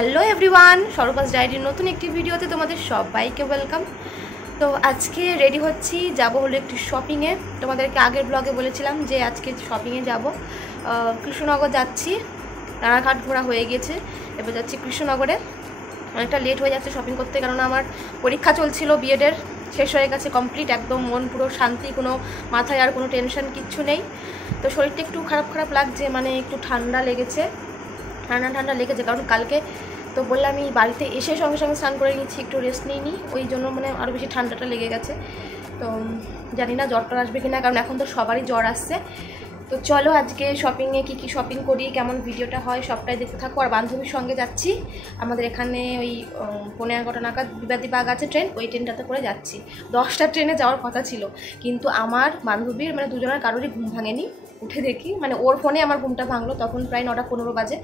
Hello everyone, স্বরূপাস ডায়েরির নতুন একটি ভিডিওতে তোমাদের সবাইকে ওয়েলকাম। তো আজকে রেডি হচ্ছি, যাব হলো একটি শপিংয়ে। তোমাদেরকে আগের ব্লগে বলেছিলাম যে আজকে শপিংয়ে যাব। কৃষ্ণনগর যাচ্ছি, রানাঘাট ঘোরা হয়ে গিয়েছে, এবার যাচ্ছি কৃষ্ণনগরে। অনেকটা লেট হয়ে যাচ্ছে শপিং করতে, কারণ আমার পরীক্ষা চলছিল, বিএডের শেষ হয়ে গেছে কমপ্লিট, একদম মন পুরো শান্তি, কোনো মাথায় আর কোনো টেনশন কিচ্ছু নেই। তো শরীরটা একটু খারাপ খারাপ লাগছে, মানে একটু ঠান্ডা লেগেছে, ঠান্ডা লেগেছে, কারণ কালকে তো বললাম আমি বাড়িতে এসে সঙ্গে সঙ্গে স্নান করে নিচ্ছি, একটু রেস্ট নিইনি, ওই জন্য মানে আরও বেশি ঠান্ডাটা লেগে গেছে। তো জানি না জ্বরটা আসবে কিনা, কারণ এখন তো সবারই জ্বর আসছে। তো চলো আজকে শপিংয়ে কী কী শপিং করি, কেমন ভিডিওটা হয় সবটাই দেখতে থাকো। আর বান্ধবীর সঙ্গে যাচ্ছি, আমাদের এখানে ওই 11:15 নাগাদ বিবাদীবাগ আছে ট্রেন, ওই ট্রেনটাতে করে যাচ্ছি। 10টা ট্রেনে যাওয়ার কথা ছিল, কিন্তু আমার বান্ধবীর মানে দুজনের কারোরই ঘুম ভাঙেনি। উঠে দেখি, মানে ওর ফোনে আমার ঘুমটা ভাঙলো, তখন প্রায় 9:15 বাজে।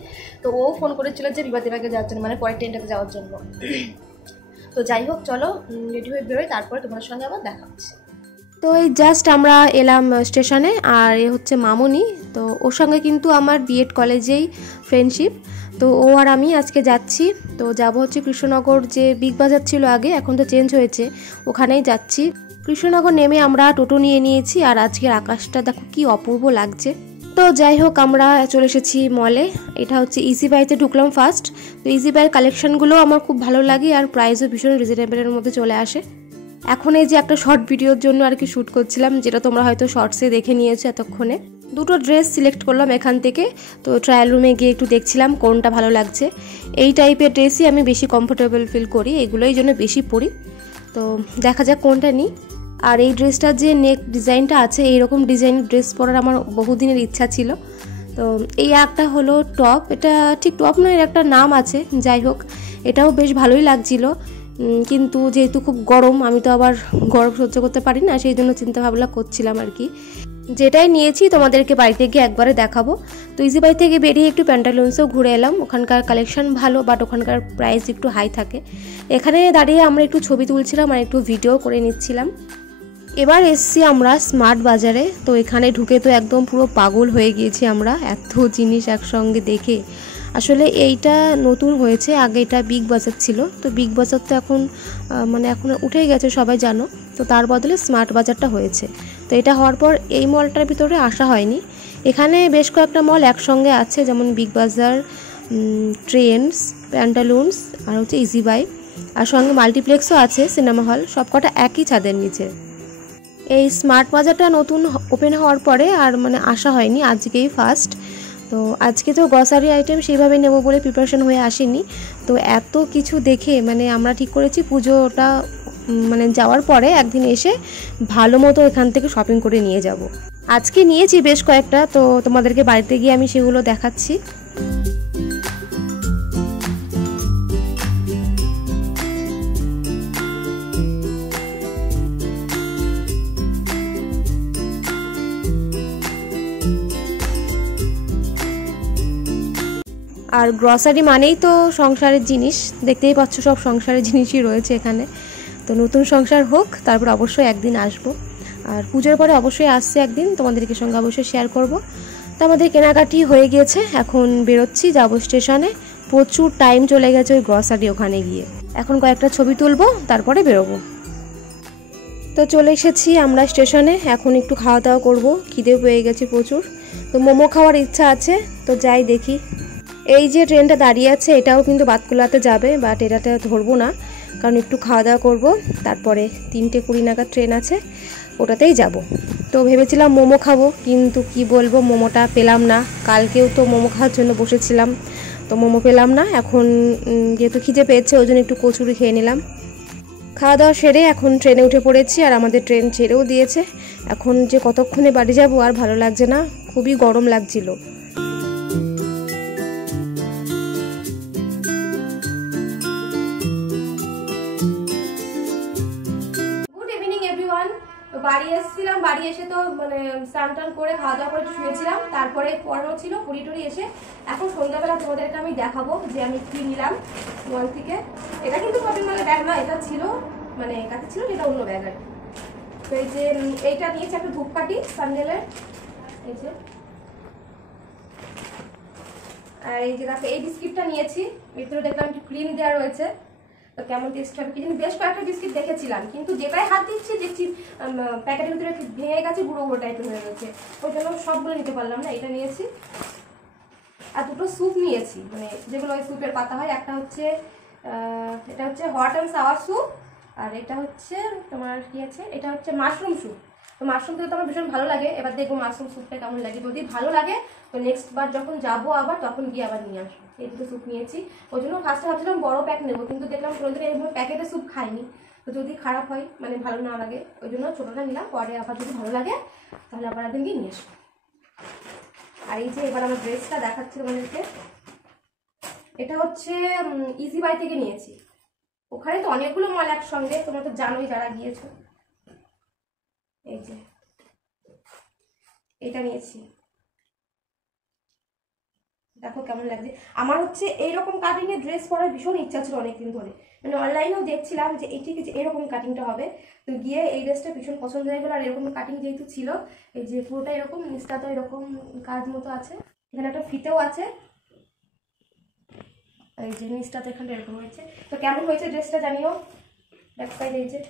তো ও ফোন করেছিল যে বিবাদীবাগে যাওয়ার জন্য, মানে পরের ট্রেনটাতে যাওয়ার জন্য। তো যাই হোক, চলো রেডি হয়ে বেরোই, তারপরে তোমার সঙ্গে আবার দেখা হচ্ছে। তো এই জাস্ট আমরা এলাম স্টেশনে, আর এ হচ্ছে মামনি। তো ওর সঙ্গে কিন্তু আমার বিএড কলেজেই ফ্রেন্ডশিপ। তো ও আর আমি আজকে যাচ্ছি। তো যাব হচ্ছে কৃষ্ণনগর, যে বিগ বাজার ছিল আগে, এখন তো চেঞ্জ হয়েছে, ওখানেই যাচ্ছি। কৃষ্ণনগর নেমে আমরা টোটো নিয়ে নিয়েছি, আর আজকের আকাশটা দেখো কি অপূর্ব লাগছে। তো যাই হোক, আমরা চলে এসেছি মলে। এটা হচ্ছে ইজি বাইতে ঢুকলাম ফার্স্ট। তো ইজি বাইয়ের কালেকশানগুলো আমার খুব ভালো লাগে, আর প্রাইসও ভীষণ রিজনেবলের মধ্যে চলে আসে। এখন এই যে একটা শর্ট ভিডিওর জন্য আর কি শ্যুট করছিলাম, যেটা তোমরা হয়তো শর্টসে দেখে নিয়েছো এতক্ষণে। দুটো ড্রেস সিলেক্ট করলাম এখান থেকে। তো ট্রায়াল রুমে গিয়ে একটু দেখছিলাম কোনটা ভালো লাগছে। এই টাইপের ড্রেসই আমি বেশি কমফোর্টেবল ফিল করি, এগুলোই জন্য বেশি পরি। তো দেখা যাক কোনটা নিই। আর এই ড্রেসটার যে নেক ডিজাইনটা আছে, এইরকম ডিজাইনের ড্রেস পরার আমার বহুদিনের ইচ্ছা ছিল। তো এই একটা হলো টপ, এটা ঠিক টপ নয়, এর একটা নাম আছে, যাই হোক এটাও বেশ ভালোই লাগছিল। কিন্তু যেহেতু খুব গরম, আমি তো আবার গরম সহ্য করতে পারি না, সেই জন্য চিন্তা ভাবনা করছিলাম আর কি। যেটাই নিয়েছি তোমাদেরকে বাড়িতে গিয়ে একবারে দেখাবো। তো ইজি বাই থেকে বেরিয়ে একটু প্যান্টালুন্সেও ঘুরে এলাম, ওখানকার কালেকশন ভালো, বাট ওখানকার প্রাইস একটু হাই থাকে। এখানে দাঁড়িয়ে আমরা একটু ছবি তুলছিলাম আর একটু ভিডিও করে নিচ্ছিলাম। এবার এসছি আমরা স্মার্ট বাজারে। তো এখানে ঢুকে তো একদম পুরো পাগল হয়ে গিয়েছি আমরা, এত জিনিস একসঙ্গে দেখে। আসলে এইটা নতুন হয়েছে, আগে এটা বিগ বাজার ছিল। তো বিগ বাজার তো এখন এখন উঠেই গেছে, সবাই জানো। তো তার বদলে স্মার্ট বাজারটা হয়েছে। তো এটা হওয়ার পর এই মলটার ভিতরে আসা হয়নি। এখানে বেশ কয়েকটা মল একসঙ্গে আছে, যেমন বিগ বাজার, ট্রেন্ডস, প্যান্টালুন্স, আর হচ্ছে ইজি বাই, আর সঙ্গে মাল্টিপ্লেক্সও আছে, সিনেমা হল, সবকটা একই ছাদের নিচে। এই স্মার্ট বাজারটা নতুন ওপেন হওয়ার পরে আর আসা হয়নি, আজকেই ফার্স্ট। তো আজকে তো গ্রসারি আইটেম সেইভাবে নেব বলে প্রিপারেশন হয়ে আসেনি। তো এত কিছু দেখে আমরা ঠিক করেছি পুজোটা যাওয়ার পরে একদিন এসে ভালো মতো এখান থেকে শপিং করে নিয়ে যাব। আজকে নিয়েছি বেশ কয়েকটা, তো তোমাদেরকে বাড়িতে গিয়ে আমি সেগুলো দেখাচ্ছি। আর গ্রসারি মানেই তো সংসারের জিনিস, দেখতেই পাচ্ছ সব সংসারের জিনিসই রয়েছে এখানে। তো নতুন সংসার হোক, তারপর অবশ্যই একদিন আসবো। আর পুজোর পরে অবশ্যই আসছে একদিন, তোমাদেরকে সঙ্গে অবশ্যই শেয়ার করব। তো আমাদের কেনাকাটি হয়ে গিয়েছে, এখন বেরোচ্ছি, যাবো স্টেশনে। প্রচুর টাইম চলে গেছে ওই গ্রসারি ওখানে গিয়ে। এখন কয়েকটা ছবি তুলবো, তারপরে বেরোবো। তো চলে এসেছি আমরা স্টেশনে, এখন একটু খাওয়া দাওয়া করবো, খিদেও পেয়ে গেছে প্রচুর। তো মোমো খাওয়ার ইচ্ছা আছে, তো যাই দেখি। এই যে ট্রেনটা দাঁড়িয়ে আছে, এটাও কিন্তু বাতকুলাতে যাবে, বাট এটাতে ধরবো না, কারণ একটু খাওয়া দাওয়া করবো, তারপরে 3:20 নাগাদ ট্রেন আছে, ওটাতেই যাব। তো ভেবেছিলাম মোমো খাবো, কিন্তু কি বলবো, মোমোটা পেলাম না। কালকেও তো মোমো খাওয়ার জন্য বসেছিলাম, তো মোমো পেলাম না। এখন যেহেতু খিদে পেয়েছে, ওই জন্য একটু কচুরি খেয়ে নিলাম। খাওয়া দাওয়া সেরে এখন ট্রেনে উঠে পড়েছি, আর আমাদের ট্রেন ছেড়েও দিয়েছে। এখন যে কতক্ষণে বাড়ি যাব আর ভালো লাগছে না, খুবই গরম লাগছিল। বাড়ি এসেছিলাম, বাড়ি এসে তো স্নান টান করে খাওয়া দাওয়া করে শুয়েছিলাম, তারপরে পড়ানো ছিল, পুরি টুরি এসে এখন সন্ধ্যাবেলা তোমাদেরকে আমি দেখাবো যে আমি কি নিলাম মল থেকে। এটা কিন্তু শপিং মলের ব্যাগ না, এটা ছিল কাছে ছিল, এটা অন্য ব্যাগ আর কি। তো এই যে এইটা নিয়েছি একটা ধূপকাঠি স্যান্ডেলের, এই যে আর এই যে দেখো এই বিস্কিটটা নিয়েছি, ভিতরে দেখলাম একটু ক্রিম দেওয়া রয়েছে, তো কেমন টেস্ট হবে কিন্তু বেশ কয়েকটা বিস্কিট দেখেছিলাম, কিন্তু যেটাই হাত দিচ্ছি দেখছি প্যাকেটের ভিতরে ভেঙে গেছে, গুঁড়ো গুঁড়ো টাইপের হয়ে গেছে, ওই জন্য সবগুলো নিতে পারলাম না। এটা নিয়েছি আর দুটো স্যুপ নিয়েছি, মানে যেগুলো ওই স্যুপের পাতা হয়। একটা হচ্ছে এটা হচ্ছে হট অ্যান্ড সাওয়ার স্যুপ, আর এটা হচ্ছে তোমার কি আছে, এটা হচ্ছে মাশরুম স্যুপ। তো মাশরুম তো আমার ভীষণ ভালো লাগে, এবার দেখবো মাশরুম স্যুপটা কেমন লাগে। যদি ভালো লাগে তো নেক্সট বার যখন যাবো আবার তখন গিয়ে আবার নিয়ে আসবো। এই দুটো স্যুপ নিয়েছি, ওই জন্য ফার্স্টে ভাবছিলাম বড় প্যাক নেবো, কিন্তু দেখলাম কোনোদিন এরকম প্যাকেটের স্যুপ খাইনি, তো যদি খারাপ হয় মানে ভালো না লাগে ওই জন্য ছোটোটা নিলাম, পরে আবার যদি ভালো লাগে তাহলে আবার একদিন গিয়ে নিয়ে আসবো। আর এই যে এবার আমার ড্রেসটা দেখাচ্ছি তোমাদেরকে, এটা হচ্ছে ইজি বাই থেকে নিয়েছি। ওখানে তো অনেকগুলো মাল একসঙ্গে, তোমরা তো জানোই যারা গিয়েছো। এই যে এটা নিয়েছি, দেখো কেমন লাগছে। আমার হচ্ছে এইরকম কাটিং এর ড্রেস পরার ভীষণ ইচ্ছা ছিল অনেকদিন ধরে, মানে অনলাইনেও দেখছিলাম যে এটিকে যে এরকম কাটিংটা হবে, তো গিয়ে এই ড্রেসটা ভীষণ পছন্দ হয়ে গেল। আর এরকম কাটিং যেহেতু ছিল, এই যে পুরোটা এরকম, নিচটা তো এরকম কাজ মতো আছে, এখানে একটা ফিতেও আছে, এই যে নিচটা তো এখানটা এরকম হয়েছে। তো কেমন হয়েছে ড্রেসটা জানিও। ব্যাক সাইড এই যে,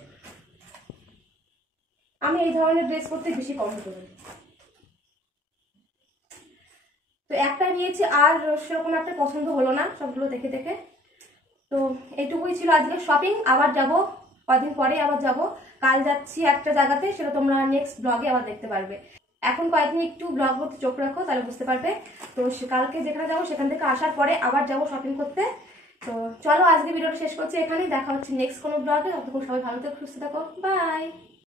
আমি এই ধরনের ড্রেস করতে বেশি পছন্দ করি। তো একটা নিয়েছি, আর সেরকম একটা পছন্দ হলো না সবগুলো দেখে দেখে। তো এইটুকুই ছিল আজকে শপিং। আবার যাব কদিন পরে, আবার যাব, কাল যাচ্ছি একটা জায়গাতে, সেটা তোমরা নেক্সট ব্লগে আবার দেখতে পারবে। এখন কয়েকদিন একটু ব্লগ করতে চোখ রাখো, তাহলে বুঝতে পারবে। তো কালকে যেখানে যাবো সেখান থেকে আসার পরে আবার যাব শপিং করতে। তো চলো আজকে ভিডিওটা শেষ করছি এখানেই, দেখা হচ্ছে নেক্সট কোনো ব্লগে। ততক্ষণ সবাই ভালো থেকো, সুস্থ থাকো, বাই।